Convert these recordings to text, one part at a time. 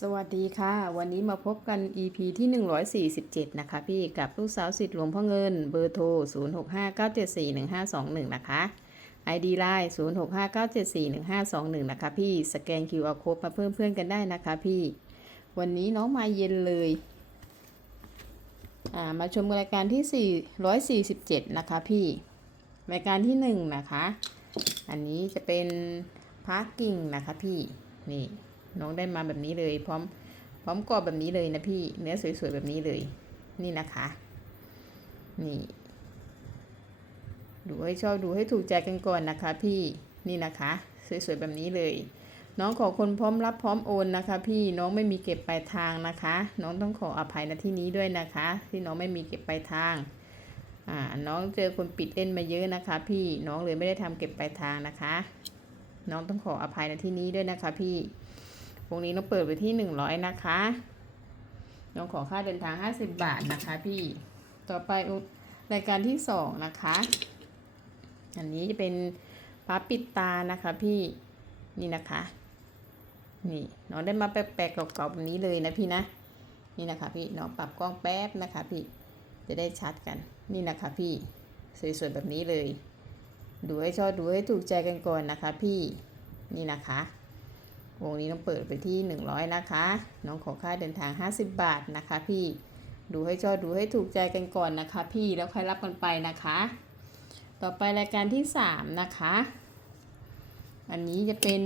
สวัสดีค่ะ วันนี้มาพบกัน EP ที่ 147 นะคะพี่กับลูกสาวสิทธิ์หลวงพ่อเงิน เบอร์โทร 0659741521 นะคะ ID Line 0659741521 นะคะพี่สแกน QR Code มาเพิ่มเพื่อนกันได้นะคะพี่ วันนี้น้องมาเย็นเลย อ่ามาชมรายการที่ 447 นะคะพี่ รายการที่ 1 นะคะ อันนี้จะเป็นพาร์กิ่งนะคะพี่ นี่ น้องได้มาแบบนี้เลย พร้อม พร้อมกรอบแบบนี้เลยนะพี่ เนื้อสวยๆแบบนี้เลย นี่นะคะ นี่ ดูให้ชอบดูให้ถูกใจกันก่อนนะคะ พี่ นี่นะคะ สวยๆแบบนี้เลย น้องขอคนพร้อมรับพร้อมโอนนะคะ พี่ น้องไม่มีเก็บปลายทางนะคะ น้องต้องขออภัยณที่นี้ด้วยนะคะ ที่น้องไม่มีเก็บปลายทางอ่าน้องเจอคนปิดเล่นมาเยอะนะคะ พี่น้องเลยไม่ได้ทำเก็บปลายทางนะคะ น้องต้องขออภัยณที่นี้ด้วยนะคะ พี่ วงนี้น้องเปิดไปที่หนึ่งร้อยนะคะน้องขอค่าเดินทางห้าสิบบาทนะคะพี่ต่อไปรายการที่สองนะคะ อันนี้จะเป็นฟ้าปิดตานะคะพี่นี่นะคะ นี่น้องได้มาแปลกๆเก่าๆแบบนี้เลยนะพี่นะนี่นะคะพี่น้องปรับกล้องแป๊บนะคะ พี่จะได้ชัดกันนี่นะคะพี่สวยๆแบบนี้เลย ดูให้ชอบดูให้ถูกใจกันก่อนนะคะ พี่นี่นะคะ วงนี้น้องเปิดไปที่ 100 นะคะ น้องขอค่าเดินทาง 50 บาทนะคะ พี่ดูให้ชอบดูให้ถูกใจกันก่อนนะคะ พี่แล้วค่อยรับกันไปนะคะ ต่อไปรายการที่ 3 นะคะ อันนี้จะเป็น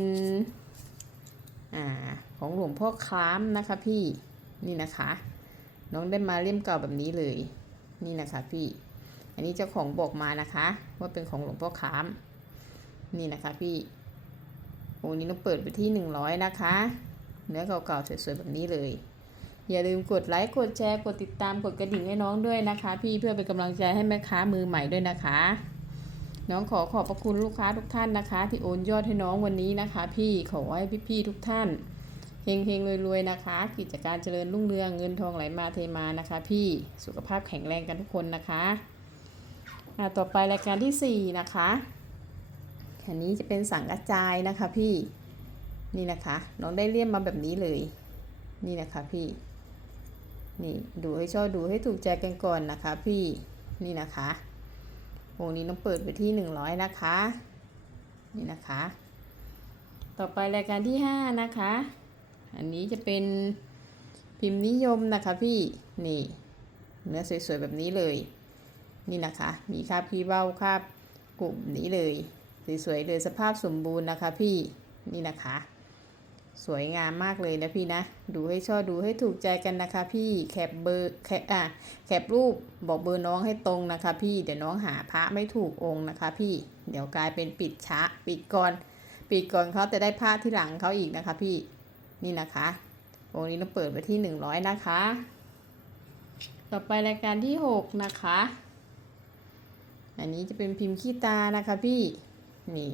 อ่าของหลวงพ่อคล้ามนะคะพี่นี่นะคะ น้องได้มาเล่มเก่าแบบนี้เลย นี่นะคะพี่ อันนี้เจ้าของบอกมานะคะ ว่าเป็นของหลวงพ่อคล้าม นี่นะคะพี่ วงนี้ต้องเปิดไปที่ 100 นะคะ เนื้อเก่าๆสวยๆแบบนี้เลย อย่าลืมกดไลค์กดแชร์กดติดตามกดกระดิ่งให้น้องด้วยนะคะ พี่เพื่อเป็นกำลังใจให้แม่ค้ามือใหม่ด้วยนะคะ น้องขอขอบพระคุณลูกค้าทุกท่านนะคะ ที่โอนยอดให้น้องวันนี้นะคะ พี่ขอให้พี่ๆทุกท่านเฮงๆรวยๆนะคะ กิจการเจริญรุ่งเรืองเงินทองไหลมาเทมานะคะ พี่สุขภาพแข็งแรงกันทุกคนนะคะอ่าต่อไปรายการที่สี่นะคะ อันนี้จะเป็นสังกระจายนะคะพี่นี่นะคะ น้องได้เลี่ยมมาแบบนี้เลย นี่นะคะพี่นี่ดูให้ชอบดูให้ถูกใจกันก่อนนะคะ พี่นี่นะคะวงนี้น้องเปิดไปที่หนึ่งร้อยนะคะ นี่นะคะ ต่อไปรายการที่ห้านะคะ อันนี้จะเป็นพิมพ์นิยมนะคะพี่นี่เนื้อสวยๆแบบนี้เลย นี่นะคะ มีคาบพี่เบ้าคาบกลุ่มนี้เลย สวยๆเลยสภาพสมบูรณ์นะคะพี่นี่นะคะ สวยงามมากเลยนะพี่นะ ดูให้ชอบดูให้ถูกใจกันนะคะ พี่แคปเบอร์แคปอะแคปรูปบอกเบอร์น้องให้ตรงนะคะ พี่เดี๋ยวน้องหาพระไม่ถูกองค์นะคะ พี่เดี๋ยวกลายเป็นปิดช้าปิดก่อนปิดก่อนเขาจะได้พระที่หลังเขาอีกนะคะ พี่นี่นะคะองค์นี้ต้องเปิดไปที่หนึ่งร้อยนะคะ ต่อไปรายการที่หกนะคะ อันนี้จะเป็นพิมพ์ขี้ตานะคะพี่ นี่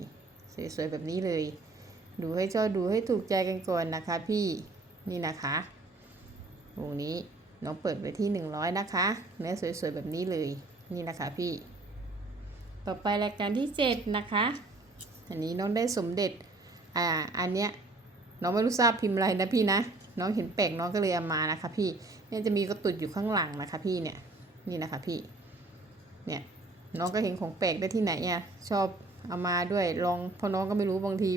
สวยๆแบบนี้เลย ดูให้ชอบดูให้ถูกใจกันก่อนนะคะพี่นี่นะคะวงนี้น้องเปิดไปที่ 100 นะคะ เนื้อสวยๆแบบนี้เลยนี่นะคะพี่ ต่อไปรายการที่ 7 นะคะอันนี้น้องได้สมเด็จอ่าอันเนี้ยน้องไม่รู้ทราบพิมพ์อะไรนะพี่นะ น้องเห็นแปลกน้องก็เลยเอามานะคะพี่เนี่ยจะมีกระตุดอยู่ข้างหลังนะคะพี่เนี่ยนี่นะคะพี่เนี่ยน้องก็เห็นของแปลกได้ที่ไหนอะชอบ เอามาด้วยลองเพราะน้องก็ไม่รู้บางที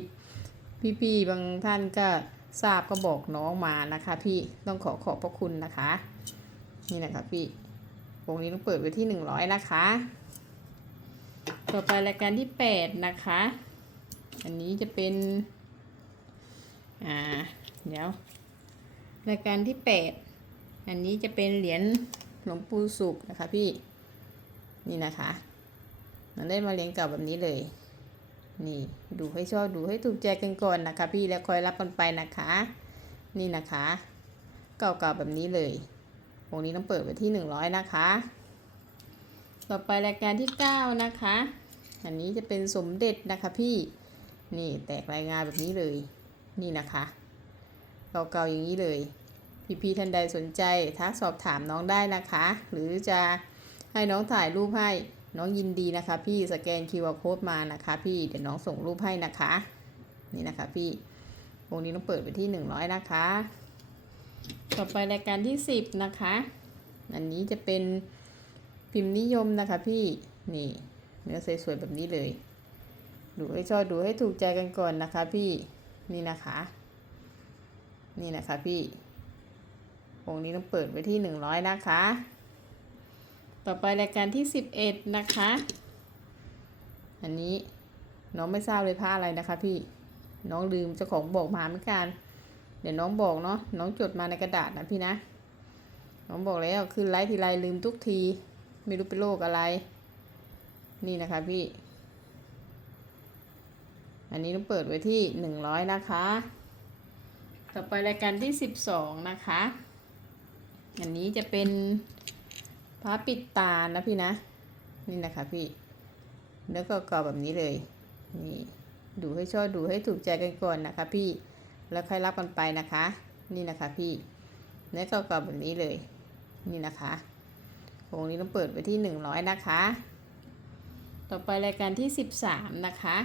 พี่ๆบางท่านก็ทราบก็บอกน้องมานะคะ พี่ต้องขอขอบพระคุณนะคะ นี่นะคะพี่วงนี้ต้องเปิดไว้ที่หนึ่งร้อยนะคะ ต่อไปรายการที่แปดนะคะ อันนี้จะเป็นอ่าเดี๋ยวรายการที่แปดอันนี้จะเป็นเหรียญหลวงปู่สุขนะคะพี่นี่นะคะ มันได้มาเลี้ยงเก่าแบบนี้เลย นี่ดูให้ชอบดูให้ถูกใจกันก่อนนะคะ พี่แล้วคอยรับกันไปนะคะ นี่นะคะ เก่าๆแบบนี้เลยวงนี้ต้องเปิดไว้ที่หนึ่งร้อยนะคะ ต่อไปรายการที่เก้านะคะ อันนี้จะเป็นสมเด็จนะคะพี่นี่แตกรายงานแบบนี้เลย นี่นะคะเก่าๆอย่างนี้เลยพี่ๆท่านใดสนใจทักสอบถามน้องได้นะคะ หรือจะให้น้องถ่ายรูปให้ น้องยินดีนะคะ พี่สแกน QR code มานะคะ พี่เดี๋ยวน้องส่งรูปให้นะคะ นี่นะคะพี่วงนี้ต้องเปิดไปที่ 100 นะคะ ต่อไปรายการที่สิบนะคะ อันนี้จะเป็นพิมพ์นิยมนะคะพี่นี่เนื้อสวยๆแบบนี้เลย ดูให้ชอบดูให้ถูกใจกันก่อนนะคะพี่นี่นะคะ นี่นะคะพี่องนี้ต้องเปิดไว้ที่หนึ่งร้อยนะคะ ต่อไปรายการที่สิบเอ็ดนะคะ อันนี้น้องไม่ทราบเลยผ้าอะไรนะคะ พี่ น้องลืมเจ้าของบอกมาเหมือนกัน เดี๋ยวน้องบอกเนาะ น้องจดมาในกระดาษนะพี่นะ น้องบอกแล้วขึ้นไลฟ์ทีไรลืมทุกที ไม่รู้เป็นโรคอะไร นี่นะคะพี่ อันนี้ต้องเปิดไว้ที่หนึ่งร้อยนะคะ ต่อไปรายการที่สิบสองนะคะ อันนี้จะเป็น พระปิดตานะพี่นะ นี่นะคะพี่ แล้วก็กรอบแบบนี้เลย นี่ ดูให้ชอบดูให้ถูกใจกันก่อนนะคะ พี่ แล้วค่อยรับกันไปนะคะ นี่นะคะพี่เนื้อเก่าๆแบบนี้เลย นี่นะคะองค์นี้ต้องเปิดไว้ที่หนึ่งร้อยนะคะ ต่อไปรายการที่สิบสามนะคะ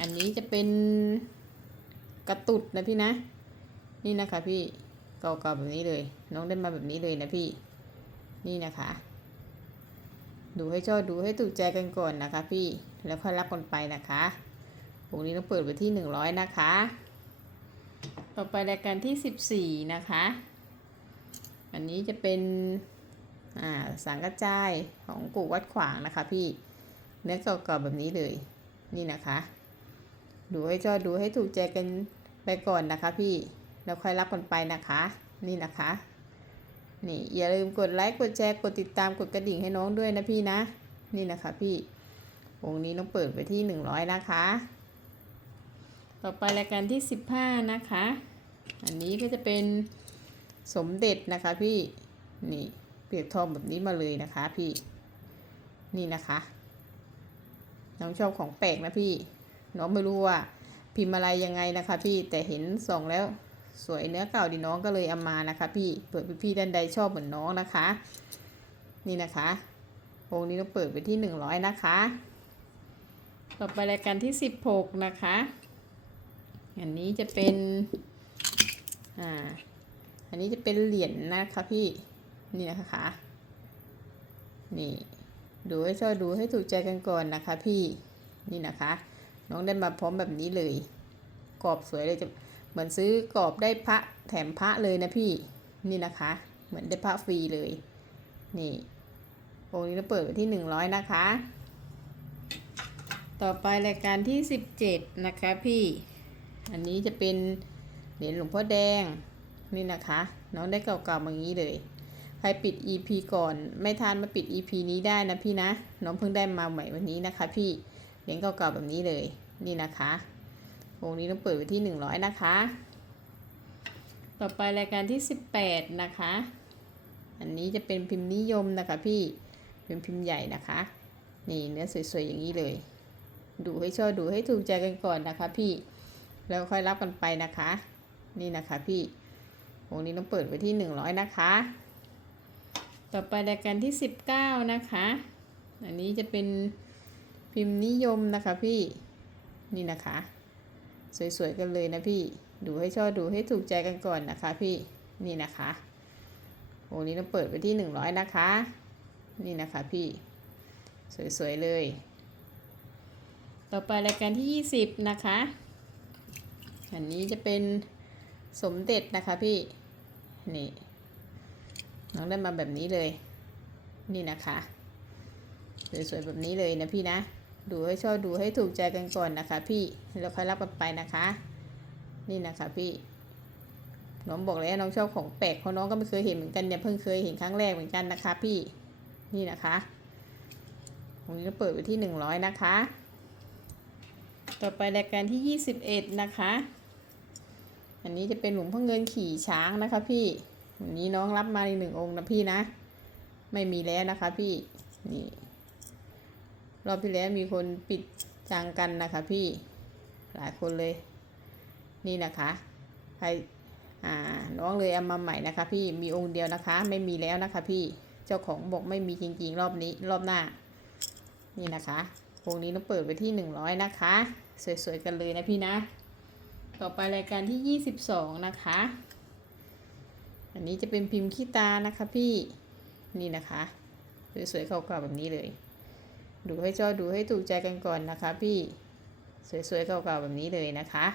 อันนี้จะเป็นกระตุดนะพี่นะ นี่นะคะพี่เก่าๆแบบนี้เลย น้องได้มาแบบนี้เลยนะพี่ นี่นะคะ ดูให้ชอบดูให้ถูกใจกันก่อนนะคะ พี่แล้วค่อยรับกันไปนะคะองนี้ต้องเปิดไว้ที่หนึ่งร้อยนะคะ ต่อไปรายการที่สิบสี่นะคะ อันนี้จะเป็นอ่าสังกระจายของกูวัดขวางนะคะ พี่เนื้อก่าๆแบบนี้เลยนี่นะคะ ดูให้ชอบดูให้ถูกใจกันไปก่อนนะคะ พี่แล้วค่อยรับกันไปนะคะ นี่นะคะ นี่อย่าลืมกดไลค์กดแชร์กดติดตามกดกระดิ่งให้น้องด้วยนะพี่นะ นี่นะคะพี่องค์นี้ต้องเปิดไปที่หนึ่งร้อยนะคะ ต่อไปรายการที่สิบห้านะคะ อันนี้ก็จะเป็นสมเด็จนะคะพี่นี่เปียกทองแบบนี้มาเลยนะคะพี่นี่นะคะ น้องชอบของแปลกนะพี่ น้องไม่รู้ว่าพิมพ์อะไรยังไงนะคะพี่แต่เห็นส่องแล้ว สวยเนื้อเก่าดีน้องก็เลยเอามานะคะ พี่เปิดพี่ๆด้านใดชอบเหมือนน้องนะคะ นี่นะคะวงนี้ต้องเปิดไปที่หนึ่งร้อยนะคะ ต่อไปรายการที่สิบหกนะคะ อันนี้จะเป็นอ่าอันนี้จะเป็นเหรียญนะคะพี่นี่นะคะนี่ดูให้ชอบดูให้ถูกใจกันก่อนนะคะ พี่นี่นะคะ น้องได้มาพร้อมแบบนี้เลย กรอบสวยเลยจะ เหมือนซื้อกรอบได้พระแถมพระเลยนะพี่นี่นะคะ เหมือนได้พระฟรีเลย นี่องค์นี้เราเปิดไว้ที่หนึ่งร้อยนะคะ ต่อไปรายการที่สิบเจ็ดนะคะพี่ อันนี้จะเป็นเหรียญหลวงพ่อแดงนี่นะคะ น้องได้เก่าๆอย่างนี้เลยใครปิด EP ก่อนไม่ทานมาปิด EP นี้ได้นะพี่นะ น้องเพิ่งได้มาใหม่วันนี้นะคะ พี่เหรียญเก่าๆแบบนี้เลยนี่นะคะ วงนี้ต้องเปิดไว้ที่ 100 นะคะ ต่อไปรายการที่ 18 นะคะ อันนี้จะเป็นพิมพ์นิยมนะคะพี่ เป็นพิมพ์ใหญ่นะคะ นี่เนื้อสวยๆอย่างนี้เลย ดูให้ชอบดูให้ถูกใจกันก่อนนะคะพี่ แล้วค่อยรับกันไปนะคะ นี่นะคะพี่วงนี้ต้องเปิดไว้ที่ 100 นะคะ ต่อไปรายการที่ 19 นะคะ อันนี้จะเป็นพิมพ์นิยมนะคะพี่ นี่นะคะ สวยๆกันเลยนะพี่ ดูให้ชอบดูให้ถูกใจกันก่อนนะคะ พี่ นี่นะคะวงนี้ต้องเปิดไว้ที่100นะคะ นี่นะคะพี่ สวยๆเลย ต่อไปรายการที่20นะคะ อันนี้จะเป็นสมเด็จนะคะพี่ นี่ น้องได้มาแบบนี้เลย นี่นะคะ สวยๆแบบนี้เลยนะพี่นะ ดูให้ชอบดูให้ถูกใจกันก่อนนะคะ พี่แล้วค่อยรับกันไปนะคะ นี่นะคะพี่น้องบอกแล้วน้องชอบของแปลกเพราะน้องก็ไม่เคยเห็นเหมือนกันเนี่ยเพิ่งเคยเห็นครั้งแรกเหมือนกันนะคะ พี่นี่นะคะวันนี้เราเปิดไปที่หนึ่งร้อยนะคะ ต่อไปรายการที่ยี่สิบเอ็ดนะคะ อันนี้จะเป็นหลวงพ่อเงินขี่ช้างนะคะ พี่วันนี้น้องรับมาในหนึ่งองค์นะพี่นะ ไม่มีแล้วนะคะ พี่นี่ รอบที่แล้วมีคนปิดจังกันนะคะพี่หลายคนเลย นี่นะคะใครอ่าน้องเลยเอามาใหม่นะคะ พี่มีองค์เดียวนะคะ ไม่มีแล้วนะคะ พี่เจ้าของบอกไม่มีจริงๆ รอบนี้รอบหน้า นี่นะคะองนี้ต้องเปิดไปที่หนึ่งร้อยนะคะ สวยๆกันเลยนะพี่นะ ต่อไปรายการที่ 22 นะคะ อันนี้จะเป็นพิมพ์ขี้ตานะคะพี่นี่นะคะ สวยๆเก่าๆแบบนี้เลย ดูให้ชอบดูให้ถูกใจกันก่อนนะคะ พี่สวยๆเก่าๆแบบนี้เลยนะคะ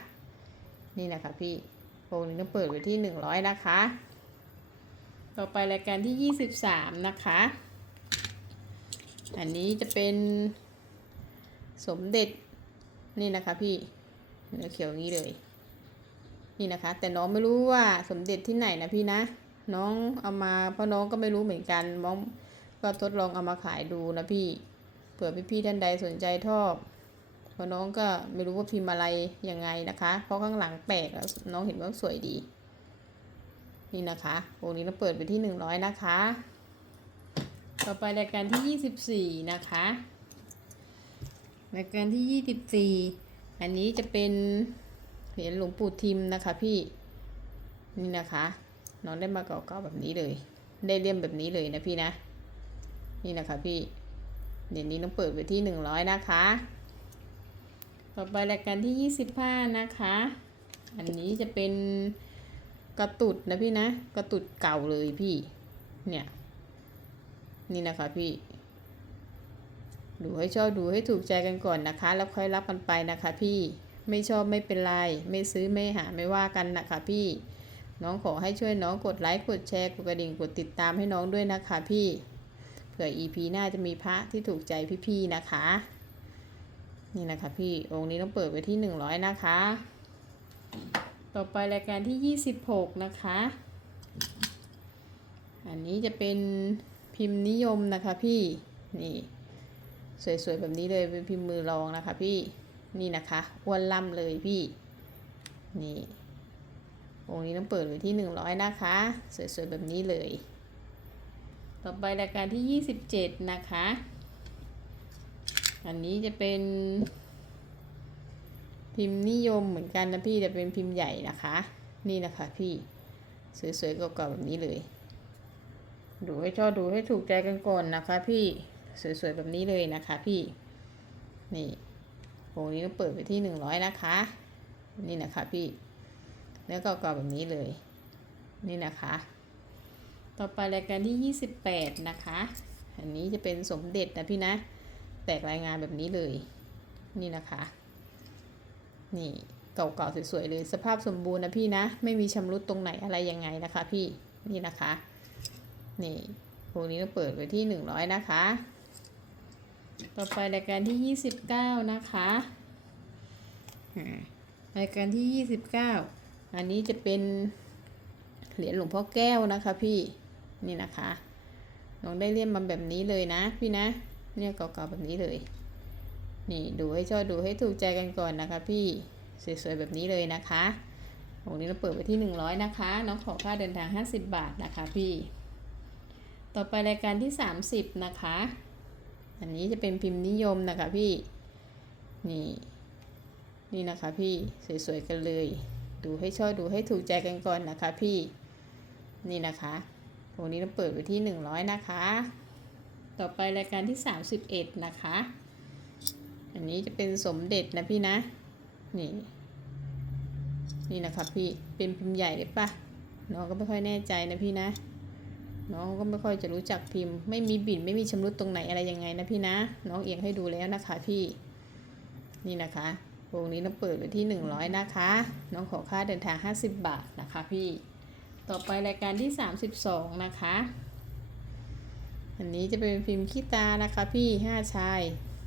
นี่นะคะพี่โปรนี้ต้องเปิดไว้ที่ 100 นะคะ ต่อไปรายการที่ 23 นะคะ อันนี้จะเป็นสมเด็จนี่นะคะพี่เนื้อเขียวงนี้เลย นี่นะคะ แต่น้องไม่รู้ว่าสมเด็จที่ไหนนะพี่นะ น้องเอามาเพราะน้องก็ไม่รู้เหมือนกันน้องก็ทดลองเอามาขายดูนะพี่ เผื่อพี่ๆท่านใดสนใจชอบเพราะน้องก็ไม่รู้ว่าพิมพ์อะไรยังไงนะคะ เพราะข้างหลังแปลกแล้วน้องเห็นว่าสวยดี นี่นะคะวงนี้เราเปิดไปที่หนึ่งร้อยนะคะ ต่อไปรายการที่ยี่สิบสี่นะคะรายการที่ยี่สิบสี่อันนี้จะเป็นเหรียญหลวงปู่ทิมนะคะพี่นี่นะคะ น้องได้มาเก่าๆแบบนี้เลย ได้เลี่ยมแบบนี้เลยนะพี่นะ นี่นะคะพี่ เดี๋ยวนี้ต้องเปิดไปที่หนึ่งร้อยนะคะ ต่อไปรายการที่ยี่สิบห้านะคะ อันนี้จะเป็นกระตุดนะพี่นะ กระตุดเก่าเลยพี่ เนี่ย นี่นะคะพี่ ดูให้ชอบดูให้ถูกใจกันก่อนนะคะ แล้วค่อยรับกันไปนะคะพี่ ไม่ชอบไม่เป็นไร ไม่ซื้อไม่หาไม่ว่ากันนะคะพี่น้องขอให้ช่วยน้องกดไลค์กดแชร์กดกระดิ่งกดติดตามให้น้องด้วยนะคะพี่ เผื่อ EP หน้าจะมีพระที่ถูกใจพี่ๆนะคะ นี่นะคะพี่องค์นี้ต้องเปิดไว้ที่ 100 นะคะ ต่อไปรายการที่ 26 นะคะ อันนี้จะเป็นพิมพ์นิยมนะคะพี่นี่สวยๆแบบนี้เลยเป็นพิมพ์มือรองนะคะพี่นี่นะคะอ้วนล่ำเลยพี่นี่องค์นี้ต้องเปิดไว้ที่ 100 นะคะ สวยๆแบบนี้เลย ต่อไปรายการที่ 27 นะคะ อันนี้จะเป็นพิมพ์นิยมเหมือนกันนะพี่แต่เป็นพิมพ์ใหญ่นะคะ นี่นะคะพี่สวยๆเก่าๆแบบนี้เลย ดูให้ชอบดูให้ถูกใจกันก่อนนะคะ พี่สวยๆแบบนี้เลยนะคะ พี่ นี่โงนี้ต้องเปิดไปที่หนึ่งร้อยนะคะ นี่นะคะพี่เนื้อเก่าๆแบบนี้เลย นี่นะคะ ต่อไปรายการที่ 28 นะคะ อันนี้จะเป็นสมเด็จนะพี่นะ แตกรายงานแบบนี้เลย นี่นะคะ นี่เก่าๆสวยๆเลย สภาพสมบูรณ์นะพี่นะ ไม่มีชำรุดตรงไหนอะไรยังไงนะคะ พี่ นี่นะคะ นี่พวกนี้ก็เปิดไว้ที่ 100 นะคะ ต่อไปรายการที่ 29 นะคะรายการที่ 29 อันนี้จะเป็นเหรียญหลวงพ่อแก้วนะคะพี่ นี่นะคะน้องได้เลี่ยมมาแบบนี้เลยนะ พี่นะเนี่ยเก่าๆแบบนี้เลย นี่ดูให้ชอบดูให้ถูกใจกันก่อนนะคะ พี่สวยๆแบบนี้เลยนะคะองค์นี้เราเปิดไปที่ 100 นะคะ น้องขอค่าเดินทาง 50 บาทนะคะ พี่ ต่อไปรายการที่ 30 นะคะ อันนี้จะเป็นพิมพ์นิยมนะคะพี่ นี่นี่นะคะพี่สวยๆกันเลย ดูให้ชอบดูให้ถูกใจกันก่อนนะคะพี่ นี่นะคะ ตรงนี้เราเปิดไว้ที่ 100 นะคะ ต่อไปรายการที่ 31 นะคะ อันนี้จะเป็นสมเด็จนะพี่นะ นี่ นี่นะคะพี่ เป็นพิมพ์ใหญ่เลยปะน้องก็ไม่ค่อยแน่ใจนะพี่นะ น้องก็ไม่ค่อยจะรู้จักพิมพ์ ไม่มีบินไม่มีชำรุดตรงไหนอะไรยังไงนะพี่นะ น้องเอียงให้ดูแล้วนะคะพี่ นี่นะคะวงนี้เราเปิดไว้ที่ 100 นะคะ น้องขอค่าเดินทาง 50 บาทนะคะพี่ ต่อไปรายการที่ 32 นะคะ อันนี้จะเป็นพิมพ์ขี้ตานะคะพี่ห้าชาย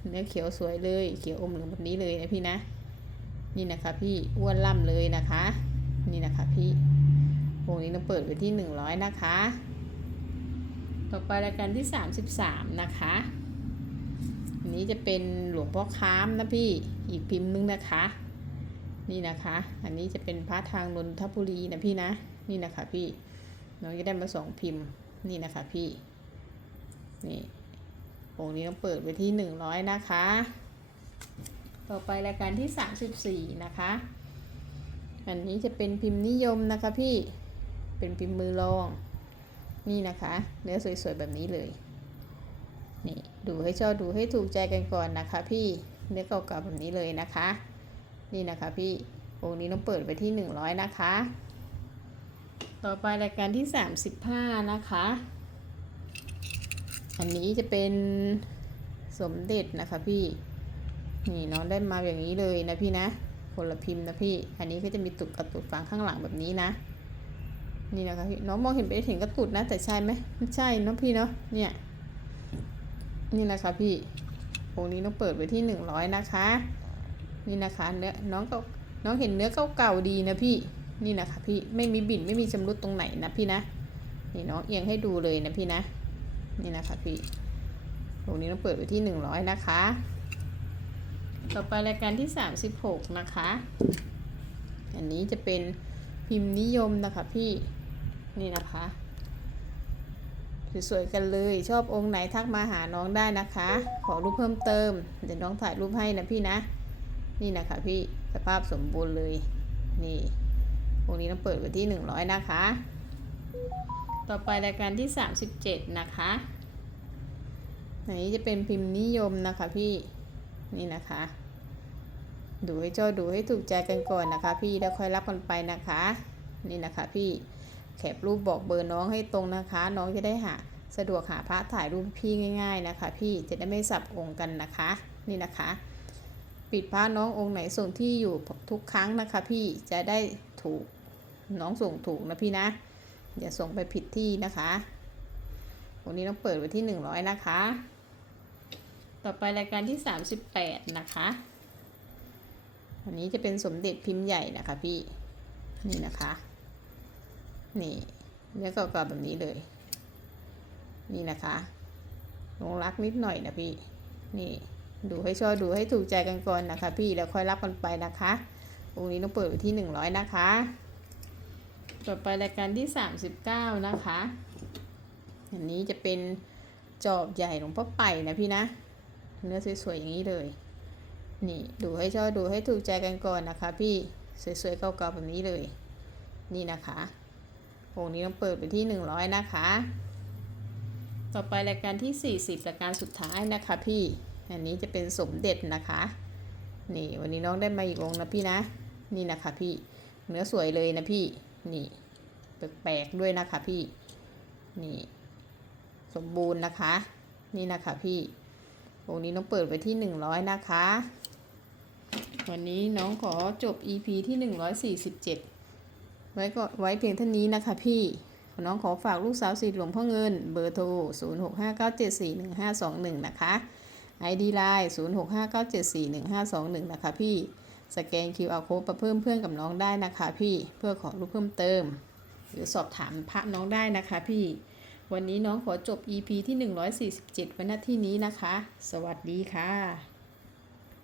เนื้อเขียวสวยเลย เขียวอมเหลืองแบบนี้เลยนะพี่นะ นี่นะคะพี่อ้วนล่ำเลยนะคะ นี่นะคะพี่วงนี้เราเปิดไว้ที่ 100 นะคะ ต่อไปรายการที่ 33 นะคะอันนี้จะเป็นหลวงพ่อค้ามนะพี่ อีกพิมพ์นึงนะคะ นี่นะคะ อันนี้จะเป็นพระทางนนทบุรีนะพี่นะ นี่นะคะพี่น้องจะได้มาสองพิมพ์นี่นะคะพี่นี่องนี้ต้องเปิดไว้ที่หนึ่งร้อยนะคะ ต่อไปรายการที่สามสิบสี่นะคะ อันนี้จะเป็นพิมพ์นิยมนะคะพี่เป็นพิมพ์มือรอง นี่นะคะ เนื้อสวยๆแบบนี้เลยนี่ดูให้ชอบดูให้ถูกใจกันก่อนนะคะ พี่เนื้อเก่าๆแบบนี้เลยนะคะ นี่นะคะพี่องค์นี้ต้องเปิดไปที่หนึ่งร้อยนะคะ ต่อไปรายการที่ 35 นะคะ อันนี้จะเป็นสมเด็จนะคะพี่ นี่น้องได้มาอย่างนี้เลยนะพี่นะคนละพิมพ์นะพี่ อันนี้ก็จะมีตุดกระตุดฝังข้างหลังแบบนี้นะ นี่นะคะพี่น้องมองเห็นไปเห็นกระตุดนะ แต่ใช่ไหมไม่ใช่เนาะพี่เนาะ เนี่ย นี่นะคะพี่องค์นี้ต้องเปิดไว้ที่หนึ่งร้อยนะคะ นี่นะคะเนื้อน้องก็น้องเห็นเนื้อเก่าๆดีนะพี่ นี่นะคะพี่ไม่มีบิ่นไม่มีชำรุดตรงไหนนะพี่นะนี่น้องเอียงให้ดูเลยนะพี่นะ นี่นะคะพี่ตรงนี้ต้องเปิดไว้ที่หนึ่งร้อยนะคะ ต่อไปรายการที่สามสิบหกนะคะ อันนี้จะเป็นพิมพ์นิยมนะคะพี่นี่นะคะสวยๆกันเลย ชอบองค์ไหนทักมาหาน้องได้นะคะ ขอรูปเพิ่มเติม เดี๋ยวน้องถ่ายรูปให้นะพี่นะ นี่นะคะพี่สภาพสมบูรณ์เลยนี่ องค์นี้ต้องเปิดไว้ที่หนึ่งร้อยนะคะ ต่อไปรายการที่ 37 นะคะอันนี้จะเป็นพิมพ์นิยมนะคะพี่ นี่นะคะ ดูให้เจ้าดูให้ถูกใจกันก่อนนะคะ พี่แล้วค่อยรับกันไปนะคะ นี่นะคะพี่ แคปรูปบอกเบอร์น้องให้ตรงนะคะ น้องจะได้หาสะดวกหาพระถ่ายรูปพี่ง่าย ๆนะคะ พี่จะได้ไม่สับองค์กันนะคะ นี่นะคะ ปิดพระน้ององค์ไหนส่งที่อยู่ทุกครั้งนะคะ พี่จะได้ถูก น้องส่งถูกนะพี่นะ อย่าส่งไปผิดที่นะคะวันนี้ต้องเปิดไว้ที่100นะคะ ต่อไปรายการที่38นะคะอันนี้จะเป็นสมเด็จพิมพ์ใหญ่นะคะพี่นี่นะคะ นี่เนื้อเก่าๆแบบนี้เลย นี่นะคะลงรักนิดหน่อยนะพี่ นี่ดูให้ชอบดูให้ถูกใจกันก่อนนะคะ พี่แล้วค่อยรับกันไปนะคะองนี้ต้องเปิดไว้ที่100นะคะ ต่อไปรายการที่ 39 นะคะ อันนี้จะเป็นจอบใหญ่หลวงพ่อไปนะพี่นะ เนื้อสวยๆอย่างนี้เลย นี่ดูให้ชอบดูให้ถูกใจกันก่อนนะคะ พี่สวยๆเก่าๆแบบนี้เลย นี่นะคะองค์นี้ต้องเปิดไปที่ 100 นะคะ ต่อไปรายการที่ 40รายการสุดท้ายนะคะ พี่ อันนี้จะเป็นสมเด็จนะคะ นี่วันนี้น้องได้มาอีกองนะพี่นะ นี่นะคะพี่ เนื้อสวยเลยนะพี่ นี่แปลกๆด้วยนะคะพี่ นี่สมบูรณ์นะคะ นี่นะคะพี่องนี้น้องเปิดไว้ที่100นะคะ วันนี้น้องขอจบ EP ที่147ไว้ก็ไว้เพียงเท่านี้นะคะพี่น้องขอฝากลูกสาวสีหลวงพ่อเงิน เบอร์โทร 0659741521 นะคะ ID Line 0659741521 นะคะพี่ สแกน QR Code มาเพิ่มเพื่อนกับน้องได้นะคะพี่เพื่อขอรูปเพิ่มเติม หรือสอบถามพระน้องได้นะคะพี่ วันนี้น้องขอจบ EP ที่ 147 ไว้ณที่นี้นะคะ สวัสดีค่ะ